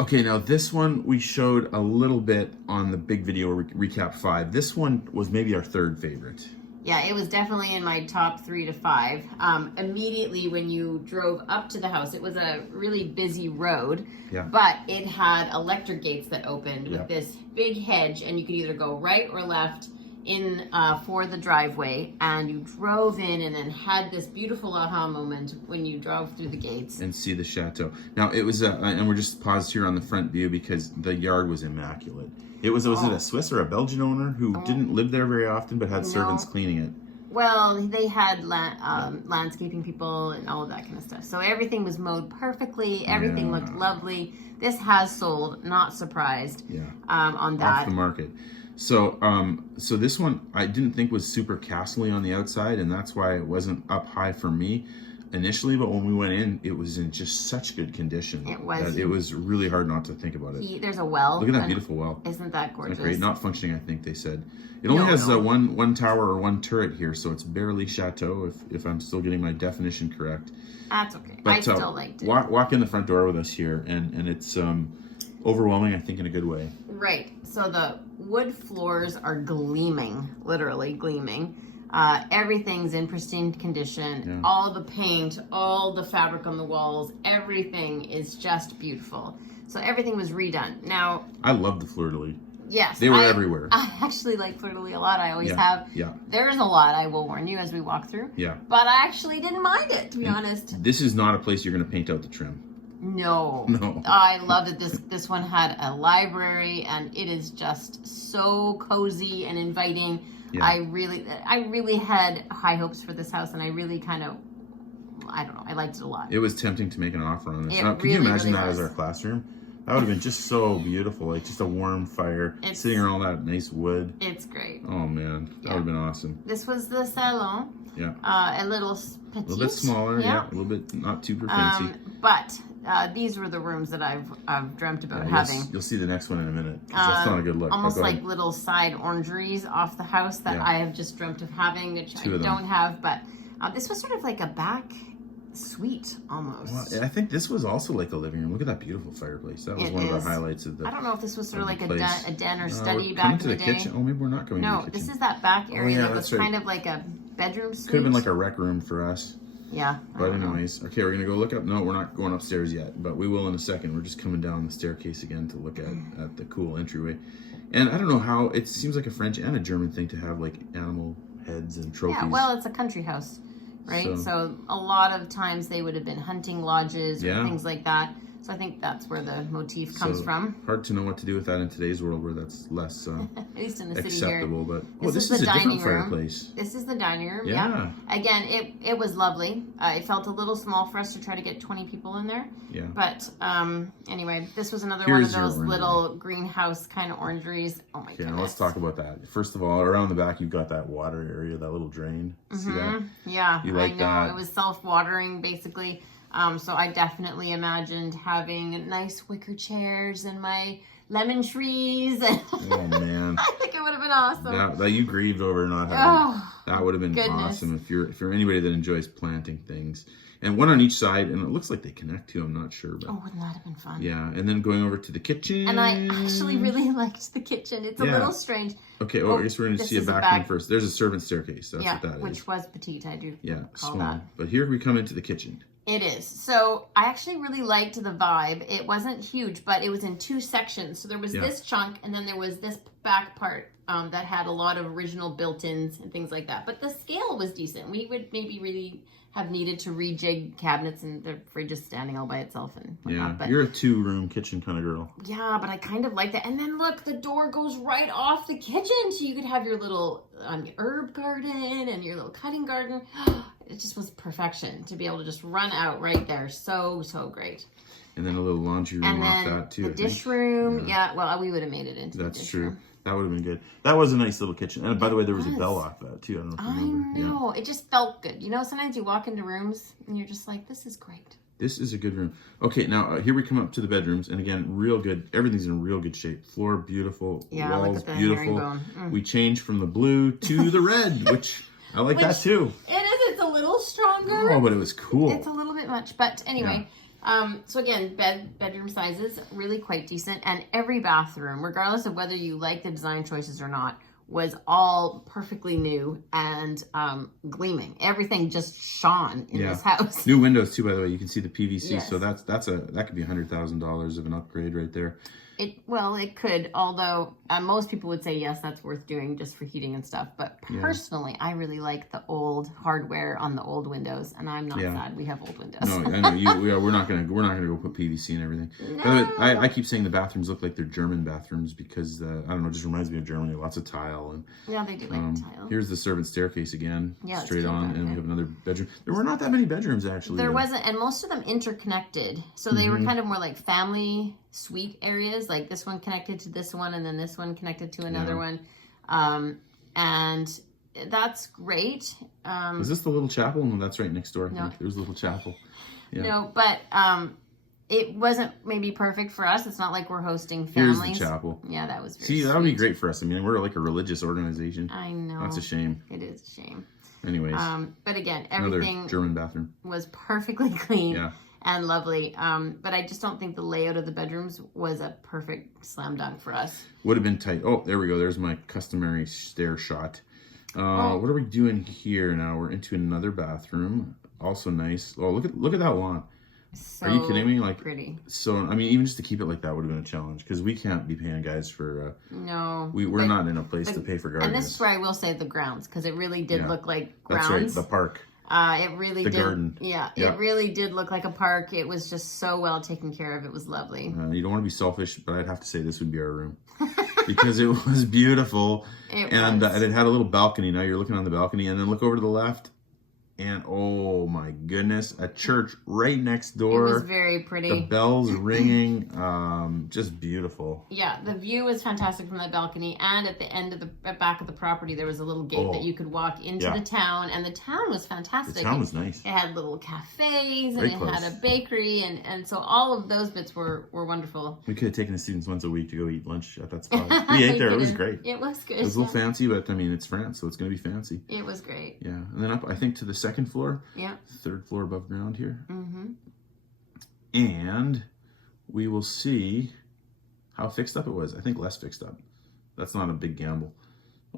Okay, now this one we showed a little bit on the big video recap 5. This one was maybe our third favorite. Yeah, it was definitely in my top 3 to 5. Immediately when you drove up to the house, it was a really busy road, but it had electric gates that opened with this big hedge, and you could either go right or left in for the driveway, and you drove in and then had this beautiful aha moment when you drove through the gates and see the chateau. Now it was and we're just paused here on the front view because the yard was immaculate. It was it a Swiss or a Belgian owner who didn't live there very often but had servants cleaning it? Well, they had landscaping people and all of that kind of stuff, so everything was mowed perfectly. Everything looked lovely. This has sold, not surprised on that. Off the market. So, so this one I didn't think was super castle-y on the outside, and that's why it wasn't up high for me initially. But when we went in, it was in just such good condition. It was. That it was really hard not to think about it. There's a well. Look at that beautiful well. Isn't that gorgeous? Isn't that great? Not functioning, I think they said. It only has one tower or one turret here, so it's barely chateau. If I'm still getting my definition correct. That's okay. But, I still liked it. Walk in the front door with us here, and it's overwhelming, I think, in a good way. Right. So the wood floors are gleaming, literally gleaming. Everything's in pristine condition. Yeah. All the paint, all the fabric on the walls, everything is just beautiful. So everything was redone. Now, I love the fleur-de-lis. Yes. They were everywhere. I actually like fleur-de-lis a lot. I always have. Yeah. There's a lot, I will warn you, as we walk through. Yeah. But I actually didn't mind it, to be honest. This is not a place you're going to paint out the trim. No. I love that this one had a library, and it is just so cozy and inviting. Yeah. I really had high hopes for this house, and I really kind of, I don't know, I liked it a lot. It was tempting to make an offer on this. Could you imagine that as our classroom? That would have been just so beautiful, like just a warm fire, sitting around all that nice wood. It's great. Oh man, that would have been awesome. This was the salon. Yeah. A little petite. A little bit smaller, a little bit not too fancy. But these were the rooms that I've dreamt about having. You'll see the next one in a minute. That's not a good look. Almost like little side orangeries off the house that I have just dreamt of having, which I don't have. But this was sort of like a back suite almost. Well, I think this was also like a living room. Look at that beautiful fireplace. That was one of the highlights of the. I don't know if this was sort of like a den or study back in the day. Kitchen. Oh, maybe we're not going to the kitchen. No, this is that back area that was kind of like a bedroom suite. Could have been like a rec room for us. Yeah. But anyways, okay, we're going to go look up. No, we're not going upstairs yet, but we will in a second. We're just coming down the staircase again to look at the cool entryway. And I don't know how, it seems like a French and a German thing to have like animal heads and trophies. Yeah, well, it's a country house. Right, so a lot of times they would have been hunting lodges or things like that. So I think that's where the motif comes from. Hard to know what to do with that in today's world, where that's less at least in the acceptable. City here. But this is a different fireplace. This is the dining room. Yeah. Again, it was lovely. It felt a little small for us to try to get 20 people in there. Yeah. But anyway, this was another one of those little greenhouse kind of orangeries. Oh my goodness. Yeah, let's talk about that. First of all, around the back, you've got that water area, that little drain. See that? Yeah, you like I know. That? It was self-watering, basically. So I definitely imagined having nice wicker chairs and my lemon trees. Oh man, I think it would have been awesome. That you grieved over not having. That would have been awesome if you're anybody that enjoys planting things. And one on each side, and it looks like they connect too. I'm not sure, but wouldn't that have been fun? Yeah, and then going over to the kitchen. And I actually really liked the kitchen. It's a little strange. Okay, I guess we're going to see a back one first. There's a servant staircase. That's what that is. Which was petite. I do call small. that. But here we come into the kitchen. It is. So I actually really liked the vibe. It wasn't huge, but it was in 2 sections. So there was this chunk, and then there was this back part that had a lot of original built-ins and things like that. But the scale was decent. We would maybe really have needed to rejig cabinets, and the fridge is standing all by itself and whatnot. But you're a 2-room kitchen kind of girl. Yeah, but I kind of like that. And then look, the door goes right off the kitchen, so you could have your little herb garden and your little cutting garden. It just was perfection to be able to just run out right there. So great. And then a little laundry room off that too. The dish room. Yeah, well, we would have made it into the dish room. That would have been good. That was a nice little kitchen. And by the way, there was a bell off that too. I don't know if you remember. I know. It just felt good. You know, sometimes you walk into rooms and you're just like, this is great. This is a good room. Okay, now here we come up to the bedrooms. And again, real good. Everything's in real good shape. Floor, beautiful. Yeah, walls, look at the beautiful. herringbone. We changed from the blue to the red, which I like that too. It is. It's a little stronger. Oh, but it was cool. It's a little bit much, but anyway. So again, bedroom sizes really quite decent, and every bathroom, regardless of whether you like the design choices or not, was all perfectly new and gleaming. Everything just shone in this house. New windows too, by the way. You can see the PVC, Yes. so that could be $100,000 of an upgrade right there. It could, although most people would say yes, that's worth doing just for heating and stuff. But personally, I really like the old hardware on the old windows, and I'm not sad we have old windows. No, I know we're not gonna go put PVC and everything. No. I keep saying the bathrooms look like they're German bathrooms because I don't know, it just reminds me of Germany. Lots of tile and yeah, they do like tile. Here's the servant staircase again, straight on, and we have another bedroom. There were not that many bedrooms actually. There wasn't, and most of them interconnected, so they were kind of more like family suite areas, like this one connected to this one and then this one connected to another one, and that's great. Is this the little chapel? No, that's right next door. No, there's a little chapel. No, but it wasn't maybe perfect for us. It's not like we're hosting families. Here's the chapel. Yeah, that was very See, that would sweet. be great for us. I mean, we're like a religious organization. I know. That's a shame. It is a shame. Anyways. But again, everything another German bathroom was perfectly clean and lovely. But I just don't think the layout of the bedrooms was a perfect slam dunk for us. Would have been tight. Oh, there we go. There's my customary stair shot. What are we doing here now? We're into another bathroom. Also nice. Oh, look at that lawn. So are you kidding me? Like pretty. So I mean, even just to keep it like that would have been a challenge because we can't be paying guys for. No, we're not in a place to pay for gardeners. And this is where I will say the grounds, because it really did look like grounds. That's right, the park. It really did. The garden. Yeah, it really did look like a park. It was just so well taken care of. It was lovely. You don't want to be selfish, but I'd have to say this would be our room because it was beautiful. And it had a little balcony. Now you're looking on the balcony, and then look over to the left. And oh my goodness, a church right next door. It was very pretty. The bells ringing, just beautiful. Yeah, the view was fantastic from the balcony. And at the end of the back of the property, there was a little gate that you could walk into the town. And the town was fantastic. The town was nice. It had little cafes and it had a bakery. And so all of those bits were wonderful. We could have taken the students once a week to go eat lunch at that spot. We ate there. It was great. It was good. It was a little fancy, but I mean, it's France, so it's going to be fancy. It was great. Yeah. And then up, I think, to the second floor. Yeah. Third floor above ground here. And we will see how fixed up it was. I think less fixed up. That's not a big gamble.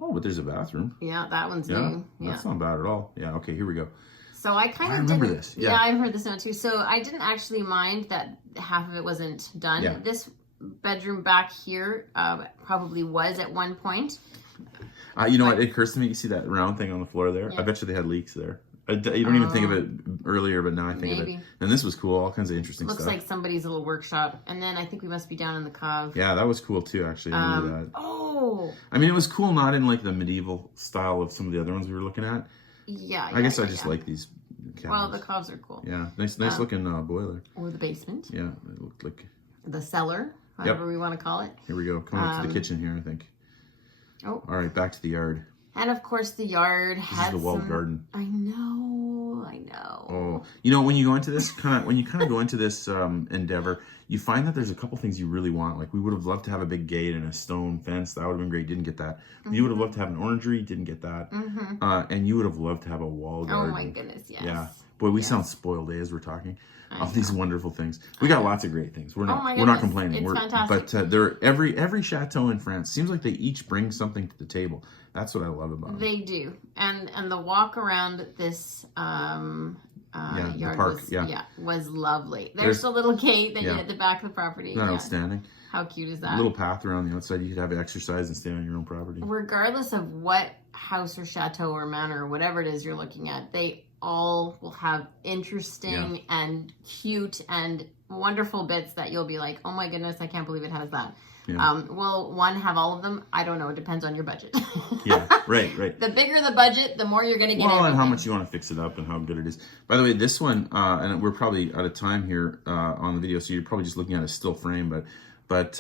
Oh, but there's a bathroom. Yeah, that one's new. Yeah. That's not bad at all. Yeah, okay, here we go. So I kind of remember this. Yeah, I've heard this now too. So I didn't actually mind that half of it wasn't done. Yeah. This bedroom back here probably was at one point. You know what? It occurs to me. You see that round thing on the floor there? Yeah. I bet you they had leaks there. You don't even think of it earlier, but now I think of it. And this was cool. All kinds of interesting stuff. Looks like somebody's little workshop. And then I think we must be down in the cove. Yeah, that was cool too, actually. I remember that. Oh. I mean, it was cool, not in like the medieval style of some of the other ones we were looking at. Yeah. I guess I just like these cabinets. Well, the coves are cool. Yeah, nice looking boiler. Or the basement. Yeah, it looked like. The cellar, however we want to call it. Here we go. Coming up to the kitchen here, I think. Oh. All right, back to the yard. And of course, the yard had the walled garden. I know. Oh, you know, when you go into this go into this endeavor, you find that there's a couple things you really want. Like we would have loved to have a big gate and a stone fence. That would have been great. Didn't get that. You would have loved to have an orangery. Didn't get that. And you would have loved to have a wall garden. Oh my goodness, yes. Yeah. Boy, we sound spoiled as we're talking. Of these wonderful things. We got lots of great things. We're not complaining. It's fantastic. But they're every chateau in France seems like they each bring something to the table. That's what I love about them. They do. And the walk around this yard the park, was lovely. There's a little gate that you hit the back of the property. Isn't that outstanding? How cute is that? A little path around the outside. You could have exercise and stay on your own property. Regardless of what house or chateau or manor or whatever it is you're looking at, they all will have interesting and cute and wonderful bits that you'll be like, oh my goodness, I can't believe it has that. Yeah. Will one have all of them? I don't know. It depends on your budget. Yeah, right. The bigger the budget, the more you're going to get. Well, and how much you want to fix it up and how good it is. By the way, this one, and we're probably out of time here on the video, so you're probably just looking at a still frame, but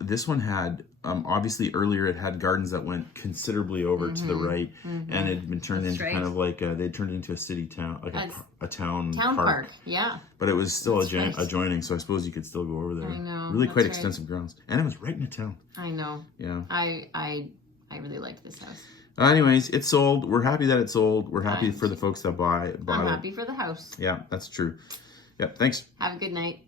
this one had, obviously earlier it had gardens that went considerably over to the right, and it had been turned into kind of like, they'd turned into a city town, like a town park. Yeah. But it was still adjoining, so I suppose you could still go over there. I know. Really quite extensive grounds. And it was right in a town. I know. Yeah. I really liked this house. Anyways, it's sold. We're happy that it's sold. We're happy for the folks that buy I'm it. happy for the house. Yeah, that's true. Yep, thanks. Have a good night.